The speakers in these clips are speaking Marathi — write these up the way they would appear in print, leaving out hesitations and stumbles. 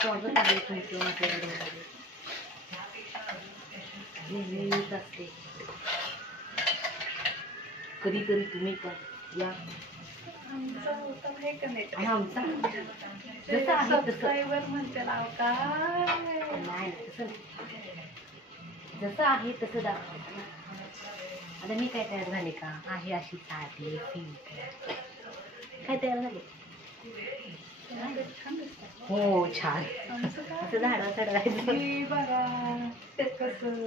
स्वागत आहे तुमचं माझ्या व्हिडिओमध्ये. मी येत असते कधीतरी, तुम्ही पण या. आमचा आमचा जसं आहे सबस्क्रायबर म्हणते नाव काय नाही, तसं जसं आहे तसं दाखवत. आता मी काय तयार झाले का आहे अशी साधी काय तयार झाले? हो छान. असं झाडा चढवायचं बघा कसं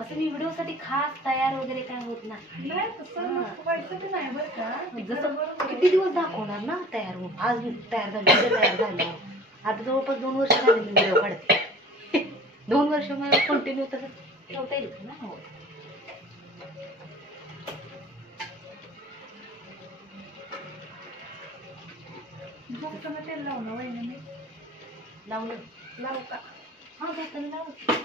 असं व्हिडिओ साठी खास तयार वगैरे काय होत नाही. नाही बरं का. जसं किती दिवस दाखवणार ना तयार होऊन. आज तयार झालं, तयार झालं. आता जवळपास 2 वर्ष झाले मी व्हिडिओ काढते. 2 वर्ष मला कंटिन्यू तसं ठेवता येईल ना. हो झोपताना तेल लावलं वहिनी लावलं लावू का? हा झोपताना लावलं.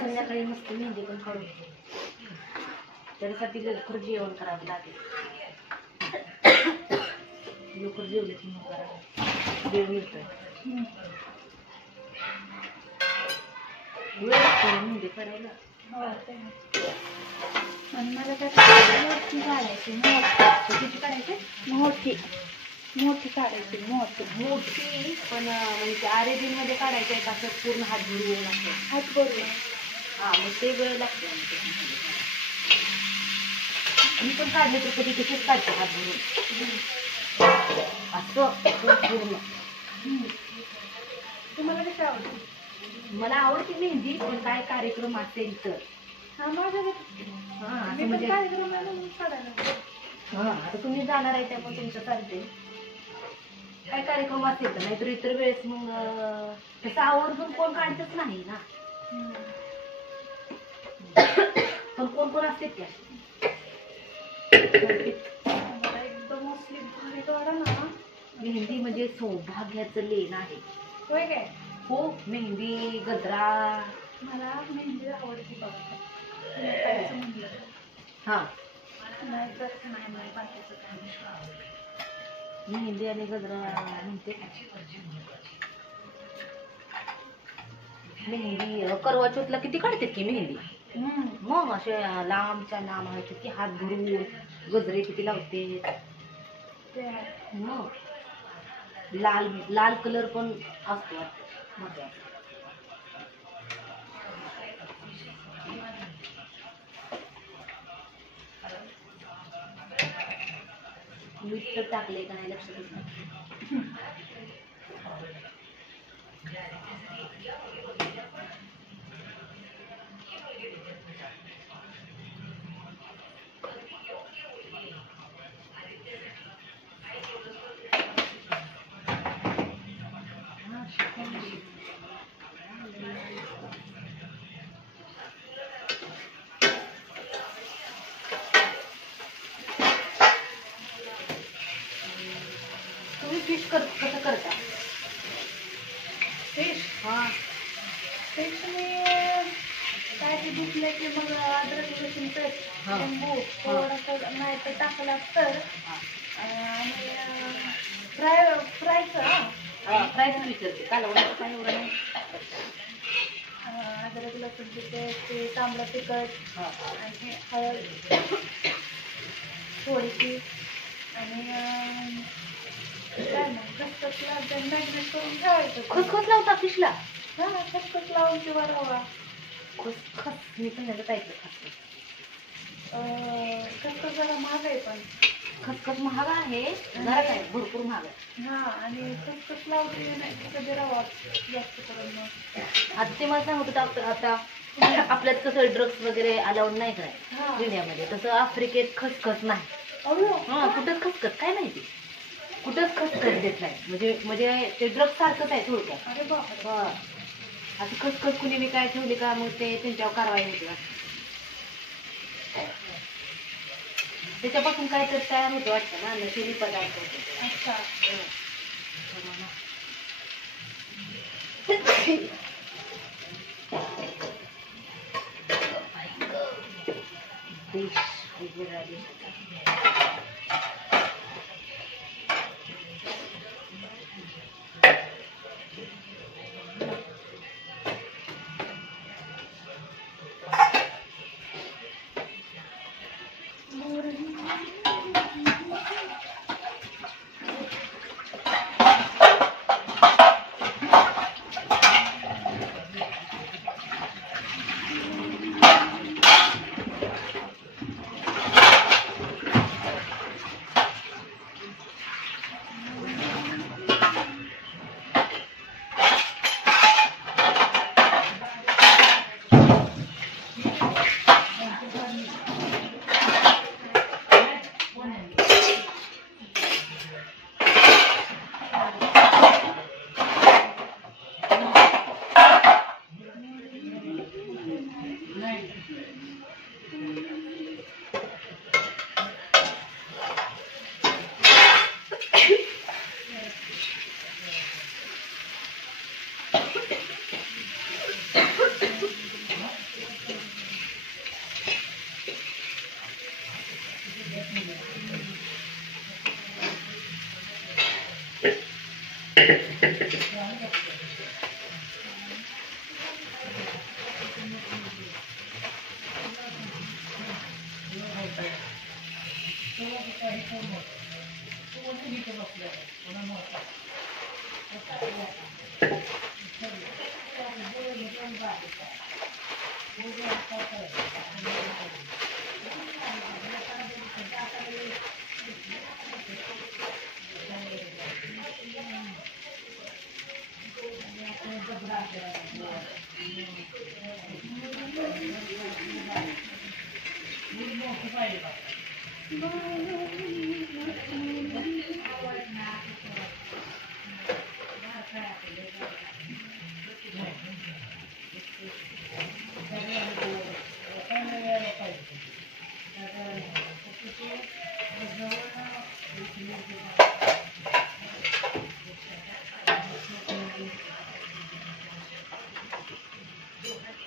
संध्याकाळी मस्त मेहंदी पण काढू. त्याच्यासाठी लवकर जेवण करावं लागेल. लवकर जेवले की मग करा वेळ मिळतोय. वेळ मेहंदी करायला हो ते आहे. आणि मला त्यात मोठी काढायची किती काढायचे? मोठी मोठी काढायची मोठी मोठी पण म्हणजे अरेबिन मध्ये काढायचे आहेत असं पूर्ण हात भरून असं. हात बरोबर. हा मग ते वेळ लागतो. मी पण काढले तर कधी तिथेच काढते हात भरून असं पूर्ण. तुम्हाला कशी आवडते? मला आवडते मेहंदी पण काय कार्यक्रम असेल तर हा माझ्या हा असं मी पण म्हणजे कार्यक्रम आहे म्हणून काढायला. हा आता तुम्ही जाणार आहे त्यामुळे तुमचं चालते. काय कार्यक्रम असेल तर नाहीतर इतर वेळेस मग तसं आवर्जून कोण काढतच नाही ना. पण कोण कोण असते त्या मला एकदम असली भारी काढा ना. मेहंदी म्हणजे सौभाग्याचं लेण आहे. होय काय? हो मेहंदी गजरा. मला मेहंदी आवडते बघा. करायचं म्हणलं हा नाही तर नाही बाकीचं काय. मेहंदी आणि गजरा म्हणते मेहंदी करवा चौथला किती काढते की मेहंदी. मग असे लांबच्या लांब आहे किती हात भरून गजरे किती लावते. मग लाल लाल कलर पण असतो मजा. मीठ तर टाकले का नाही लक्षातच नाही. तुम्ही फिश कसं करता? फिश हा फिश मी काय ते धुतलं की मग अद्रक लसूण पेस्ट हा. लिंबू थोडंसं नाही तर टाकलं तर आणि फ्रायचं फ्रायच विचारते कालवणाचं काय एवढं नाही. अद्रक लसूण पेस्ट ते तांबडं तिखट आणि हळद थोडीशी आणि काय नाही खसखसला मॅग्नेट करून ठेवायचं. खसखस लावता फिशला? हा खसखस लावून किंवा रवा. खसखस मी पण त्याचं ऐकलं खसखस. खसखस जरा महाग आहे पण. खसखस महाग आहे जरा काय भरपूर महाग आहे. हा आणि खसखस लावते नाही तर कधी रवा जास्त करून मग. आता ते मला सांगत होतं आता आपल्यात कसं ड्रग्स वगैरे अलाउड नाही हा. काय इंडियामध्ये तसं आफ्रिकेत खसखस नाही. हा कुठंच खसखस काय माहिती कुठंच खसखस देत नाही म्हणजे म्हणजे ते ड्रग्स सारखंच आहे थोडक्यात. अरे बापरे. हा असं खसखस कुणी मी काय ठेवली का मग ते त्यांच्यावर कारवाई होते. त्याच्यापासून काय तर तयार होतं वाटतं ना नशिली पदार्थ होते. अच्छा. देश वेगवेगळ्या देशाचा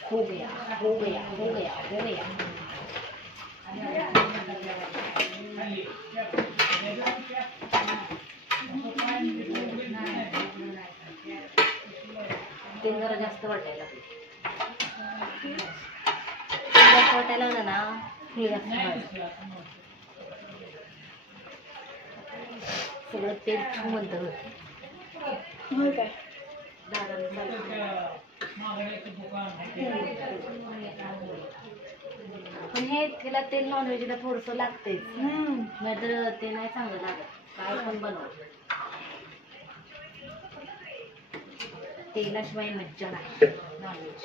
हो गया हो गया हो गया हो गया. तेल जरा जास्त वाटायला लागले. तेल जास्त वाटायला लागलं ना हे जास्त वाढलं. सगळं तेल म्हणतं होते. हो काय पण हे तिला तेल नॉनव्हेजला थोडंसं लागतेच. नाहीतर ते नाही चांगलं लागत काय पण बनवा. तेलाशिवाय मज्जा नाही नॉनव्हेज.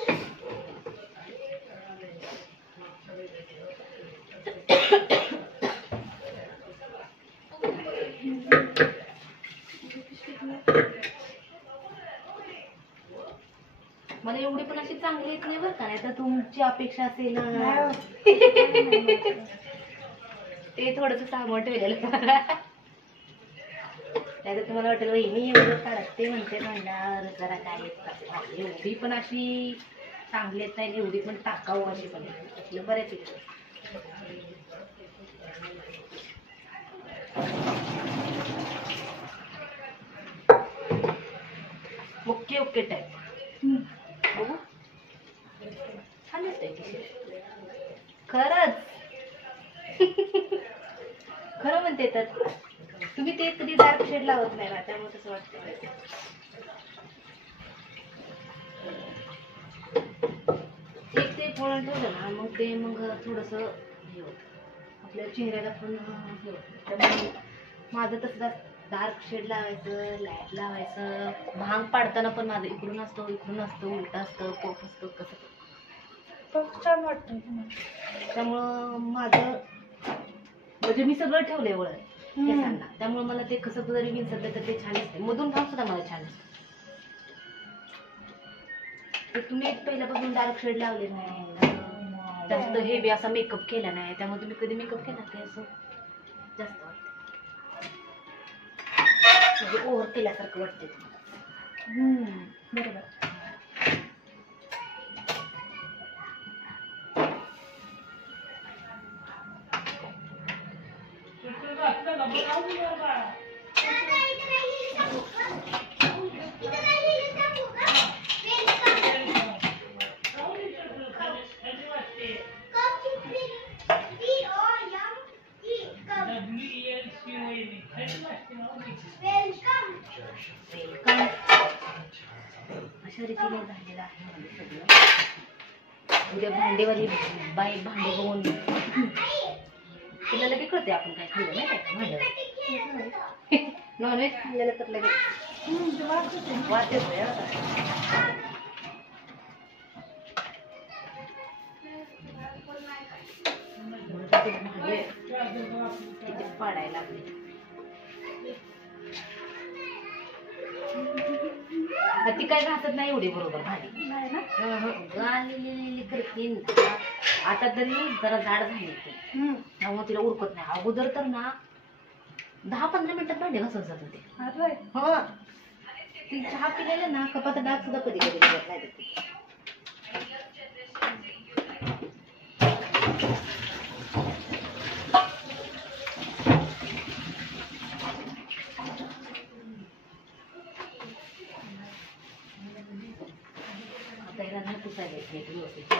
मला एवढी पण अशी चांगली येत नाही बरं का. नाही तर तुमची अपेक्षा असेल ते थोडस सामोर ठेवलेलं. नाही तर तुम्हाला वाटेल मी एवढं काढते म्हणते म्हणणार जरा काय एवढी पण अशी चांगली येत नाही एवढी पण टाकाऊ अशी पण आपलं बऱ्याच येतं. ओके ओके टाईप बघू छान दिसतंय की खरंच. खरं म्हणते तर तुम्ही ते कधी डार्क शेड लावत नाही ना त्यामुळे तसं वाटतं. एक ते पोळण ठेवलं ना मग ते मग थोडस हे होतं आपल्या चेहऱ्याला पण हे होतं. त्यामुळे माझं तसं डार्क शेड लावायचं लाईट लावायचं. भांग पाडताना पण माझं इकडून असतं उलट असतं पोट असतं कसं छान वाटतं. त्यामुळं माझं म्हणजे मी सगळं ठेवलंय वळ केसांना. त्यामुळे मला ते कसं जरी विंचरलं तर ते छान दिसते. मधून भाग सुद्धा मला छान दिसते. तर तुम्ही पहिल्यापासून डार्क शेड लावले नाही जास्त हेवी असा मेकअप केला नाही त्यामुळे तुम्ही कधी मेकअप केला ते असं जास्त वाटतं म्हणजे ओव्हर केल्यासारखं वाटते तुम्हाला. बरोबर. वेलकम. अशा रीतीने झालेलं आहे माझं सगळं. उद्या भांडेवाली बाई भांडे बघून तिला लगेच कळते आपण काय खाल्लं नाही काय भांडे. नॉनव्हेज खाल्लेलं तर लगेच वाद येतोय. भांडे किती पाडायला लागले. ती काय घासत नाही एवढी बरोबर भांडी गालेली करते. आता तरी जरा जाड झाली ती त्यामुळे तिला उरकत नाही. अगोदर तर ना 10-15 मिनिटात भांडे घासत जात होते. हो ती चहा पिलेलं ना कपात डाग सुद्धा कधी कधी लागत नाही. आता याला नाही पुसायला येत व्यवस्थित.